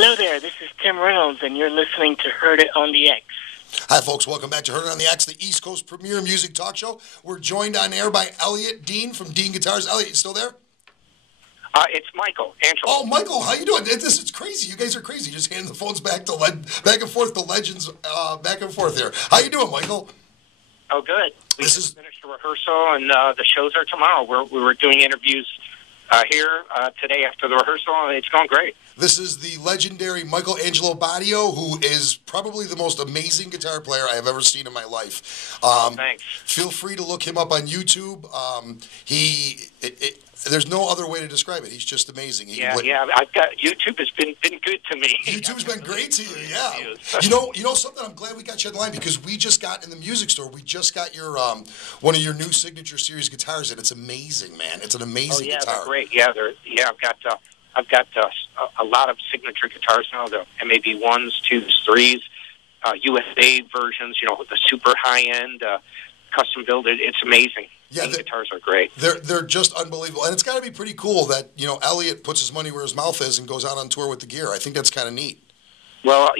Hello there, this is Tim Reynolds, and you're listening to Heard It on the X. Hi, folks. Welcome back to Heard It on the X, the East Coast premier music talk show. We're joined on air by Elliot Dean from Dean Guitars. Elliot, you still there? It's Micheal Angelo. Oh, Michael, how you doing? This is crazy. You guys are crazy. Just handing the phones back and forth to legends, back and forth here. How you doing, Michael? Oh, good. We just finished the rehearsal, and the shows are tomorrow. We were doing interviews here today after the rehearsal, and it's going great. This is the legendary Micheal Angelo Batio, who is probably the most amazing guitar player I have ever seen in my life. Thanks. Feel free to look him up on YouTube. There's no other way to describe it. He's just amazing. I've got YouTube has been good to me. YouTube's been great to you, yeah. You know something? I'm glad we got you on the line because we just got in the music store. We just got your one of your new Signature Series guitars, and it's amazing, man. It's an amazing guitar. They're great. Yeah, I've got a lot of Signature guitars now. The MAB 1s, 2s, 3s, USA versions. You know, with the super high end custom build. It's amazing. Yeah, the guitars are great. They're just unbelievable, and it's got to be pretty cool that Elliot puts his money where his mouth is and goes out on tour with the gear. I think that's kind of neat. Well,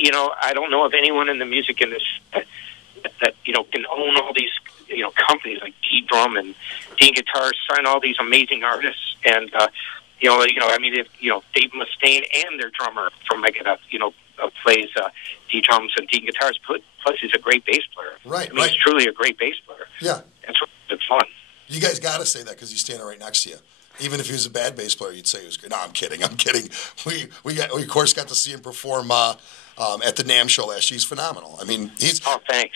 I don't know of anyone in the music industry that can own all these companies like DDrum and Dean Guitars, sign all these amazing artists, and if Dave Mustaine and their drummer from Megadeth, plays D-drums and Dean Guitars. Plus, he's a great bass player. Right, He's truly a great bass player. Yeah. It's fun. You guys got to say that because he's standing right next to you. Even if he was a bad bass player, you'd say he was great. No, I'm kidding. We of course got to see him perform at the NAMM show last year. He's phenomenal. I mean, Oh, thanks.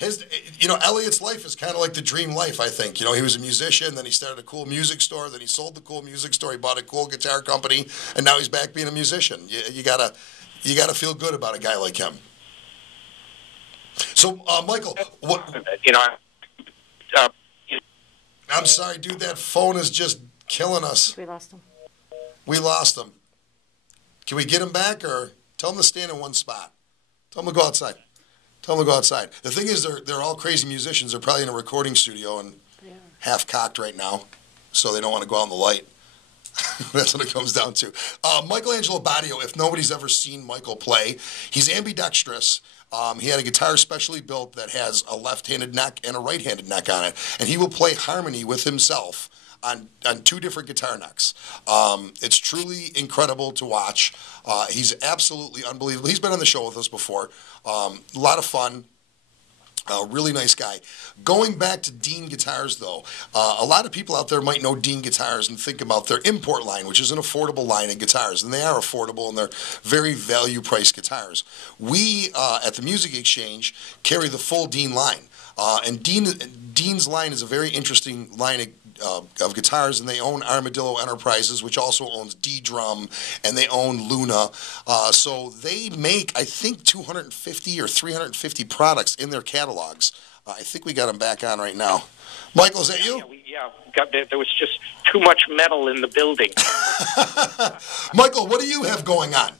Elliot's life is kind of like the dream life, I think. He was a musician, then he started a cool music store, then he sold the cool music store, he bought a cool guitar company, and now he's back being a musician. You gotta feel good about a guy like him. So, Michael, what? I'm sorry, dude. That phone is just killing us. We lost him. We lost him. Can we get him back, or tell him to stand in one spot? Tell him to go outside. The thing is, they're all crazy musicians. They're probably in a recording studio and half cocked right now, so they don't want to go out in the light. That's what it comes down to. Micheal Angelo Batio, if nobody's ever seen Michael play, he's ambidextrous. He had a guitar specially built that has a left-handed neck and a right-handed neck on it, and he will play harmony with himself on two different guitar necks. It's truly incredible to watch. He's absolutely unbelievable. He's been on the show with us before. A lot of fun. Really nice guy. Going back to Dean Guitars, though, a lot of people out there might know Dean Guitars and think about their import line, which is an affordable line of guitars, and they are affordable, and they're very value-priced guitars. We, at the Music Exchange, carry the full Dean line, and Dean's line is a very interesting line of guitars, and they own Armadillo Enterprises, which also owns DDrum, and they own Luna. So they make, I think, 250 or 350 products in their catalogs. I think we got them back on right now. Michael, is that you? There was just too much metal in the building. Michael, what do you have going on?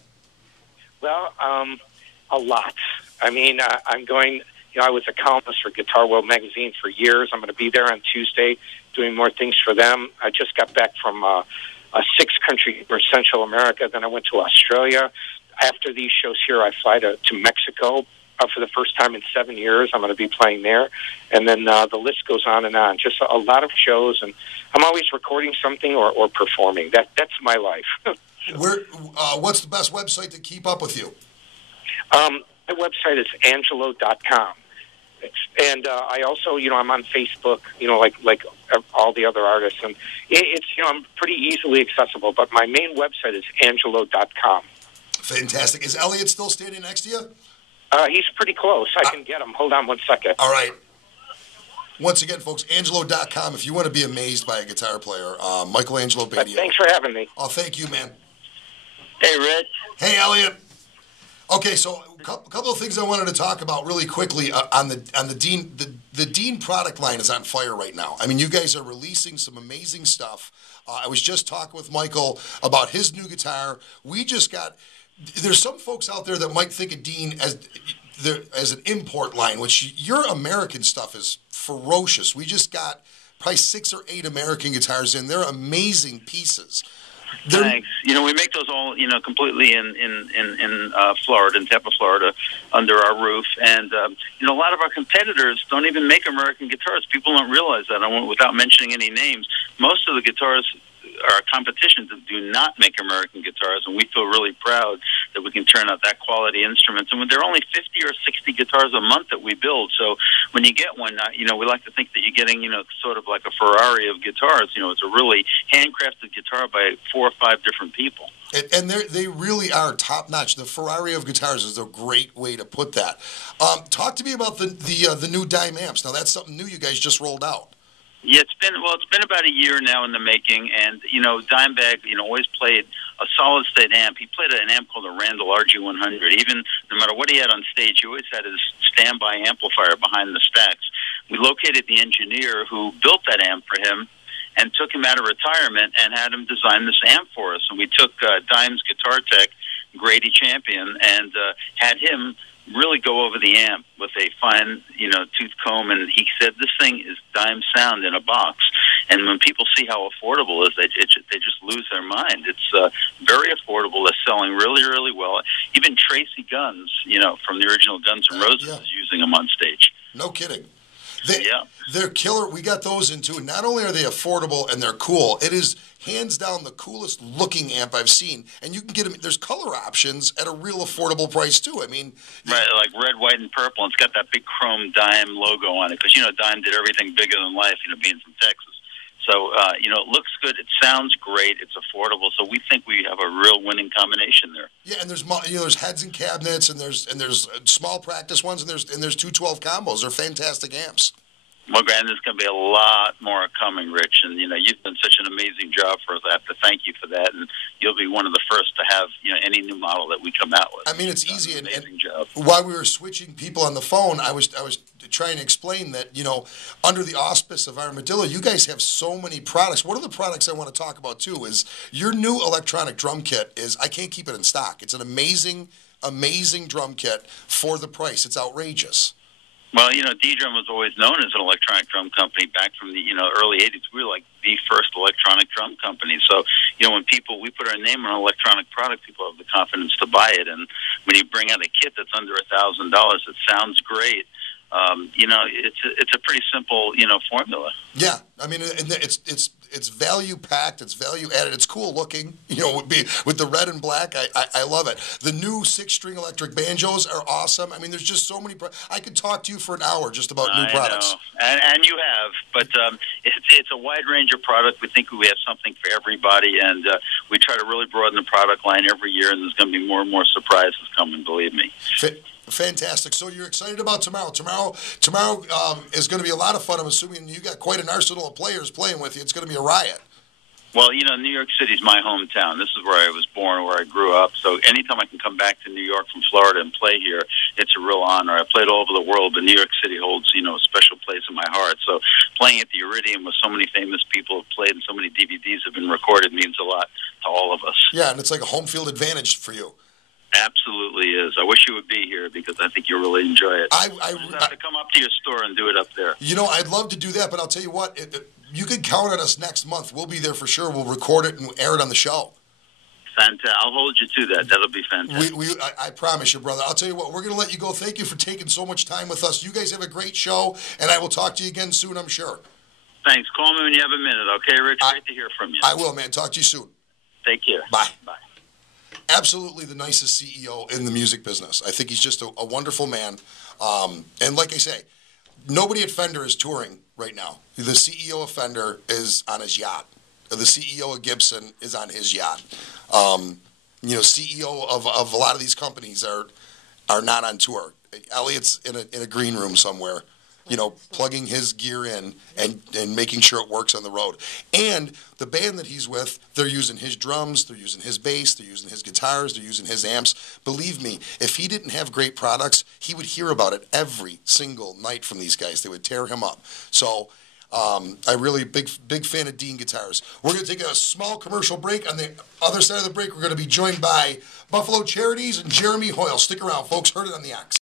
Well, a lot. I mean, I'm going... I was a columnist for Guitar World magazine for years. I'm going to be there on Tuesday doing more things for them. I just got back from a 6-country tour, Central America. Then I went to Australia. After these shows here, I fly to Mexico for the first time in 7 years. I'm going to be playing there. And then the list goes on and on. Just a lot of shows. And I'm always recording something or performing. That's my life. What's the best website to keep up with you? My website is angelo.com. And I also, I'm on Facebook, like all the other artists. And it's, I'm pretty easily accessible. But my main website is angelo.com. Fantastic. Is Elliot still standing next to you? He's pretty close. I can get him. Hold on one second. All right. Once again, folks, angelo.com. If you want to be amazed by a guitar player, Micheal Angelo Batio. Thanks for having me. Oh, thank you, man. Hey, Rich. Hey, Elliot. Okay, so a couple of things I wanted to talk about really quickly on the Dean. The Dean product line is on fire right now. I mean, you guys are releasing some amazing stuff. I was just talking with Michael about his new guitar. There's some folks out there that might think of Dean as an import line, which your American stuff is ferocious. We just got probably 6 or 8 American guitars in. They're amazing pieces. Thanks. You know, we make those all, you know, completely in Florida, in Tampa, Florida, under our roof. And, you know, a lot of our competitors don't even make American guitars. People don't realize that. Without mentioning any names, most of the guitars, our competition, do not make American guitars, and we feel really proud that we can turn out that quality instruments. And there are only 50 or 60 guitars a month that we build, so when you get one, you know, we like to think that you're getting, you know, sort of like a Ferrari of guitars. You know, it's a really handcrafted guitar by 4 or 5 different people. And they really are top notch. The Ferrari of guitars is a great way to put that. Talk to me about the new Dime amps. Now that's something new you guys just rolled out. Yeah, it's been about a year now in the making, and you know, Dimebag, you know, always played a solid state amp. He played an amp called a Randall RG100. Even no matter what he had on stage, he always had his standby amplifier behind the stacks. We located the engineer who built that amp for him, and took him out of retirement and had him design this amp for us. And we took Dime's guitar tech, Grady Champion, and had him really go over the amp with a fine, you know, tooth comb, and he said this thing is Dime sound in a box. And when people see how affordable it is, they just lose their mind. It's very affordable. It's selling really, really well. Even Tracy Guns, you know, from the original Guns N' Roses, is using them on stage. No kidding. They're killer. We got those in too. Not only are they affordable and they're cool, it is hands down the coolest looking amp I've seen. And you can get them. There's color options at a real affordable price too. I mean, right, like red, white, and purple. And it's got that big chrome Dime logo on it because you know Dime did everything bigger than life. You know, being from Texas. So you know, it looks good. It sounds great. It's affordable. So we think we have a real winning combination there. Yeah, and there's there's heads and cabinets, and there's small practice ones, and there's 212 combos. They're fantastic amps. Well, Grant, there's going to be a lot more coming, Rich. And, you know, you've done such an amazing job for us. I have to thank you for that. And you'll be one of the first to have, you know, any new model that we come out with. I mean, it's easy. An amazing job. While we were switching people on the phone, I was trying to explain that, you know, under the auspice of Armadillo, you guys have so many products. One of the products I want to talk about, too, is your new electronic drum kit is, I can't keep it in stock. It's an amazing, amazing drum kit for the price. It's outrageous. Well, you know, DDrum was always known as an electronic drum company back from the, you know, early 80s. We were like the first electronic drum company. So, you know, when we put our name on an electronic product, people have the confidence to buy it. And when you bring out a kit that's under $1,000, it sounds great. You know, it's a pretty simple, you know, formula. Yeah, I mean, it's value packed, it's value added, it's cool looking. You know, with the red and black, I love it. The new 6-string electric banjos are awesome. I mean, there's just so many. I could talk to you for an hour just about new products. And you have, but it's a wide range of product. We think we have something for everybody, and we try to really broaden the product line every year. And there's going to be more and more surprises coming. Believe me. Fantastic. So you're excited about tomorrow. Tomorrow is going to be a lot of fun. I'm assuming you got quite an arsenal of players playing with you. It's going to be a riot. Well, you know, New York City's my hometown. This is where I was born, where I grew up. So anytime I can come back to New York from Florida and play here, it's a real honor. I played all over the world, but New York City holds, you know, a special place in my heart. So playing at the Iridium with so many famous people have played and so many DVDs have been recorded means a lot to all of us. Yeah, and it's like a home field advantage for you. Absolutely is. I wish you would be here because I think you'll really enjoy it. I have to come up to your store and do it up there. You know, I'd love to do that, but I'll tell you what, you can count on us next month. We'll be there for sure. We'll record it and air it on the show. Fantastic. I'll hold you to that. That'll be fantastic. I promise you, brother. I'll tell you what, we're going to let you go. Thank you for taking so much time with us. You guys have a great show, and I will talk to you again soon, I'm sure. Thanks. Call me when you have a minute, okay, Rich? Great to hear from you. I will, man. Talk to you soon. Take care. Bye. Bye. Absolutely the nicest CEO in the music business. I think he's just a wonderful man. And like I say, nobody at Fender is touring right now. The CEO of Fender is on his yacht. The CEO of Gibson is on his yacht. You know, CEO of a lot of these companies are not on tour. Elliot's in a green room somewhere, you know, plugging his gear in and making sure it works on the road. And the band that he's with, they're using his drums, they're using his bass, they're using his guitars, they're using his amps. Believe me, if he didn't have great products, he would hear about it every single night from these guys. They would tear him up. So I really big fan of Dean guitars. We're going to take a small commercial break. On the other side of the break, we're going to be joined by Buffalo Charities and Jeremy Hoyle. Stick around, folks. Heard it on the Ox.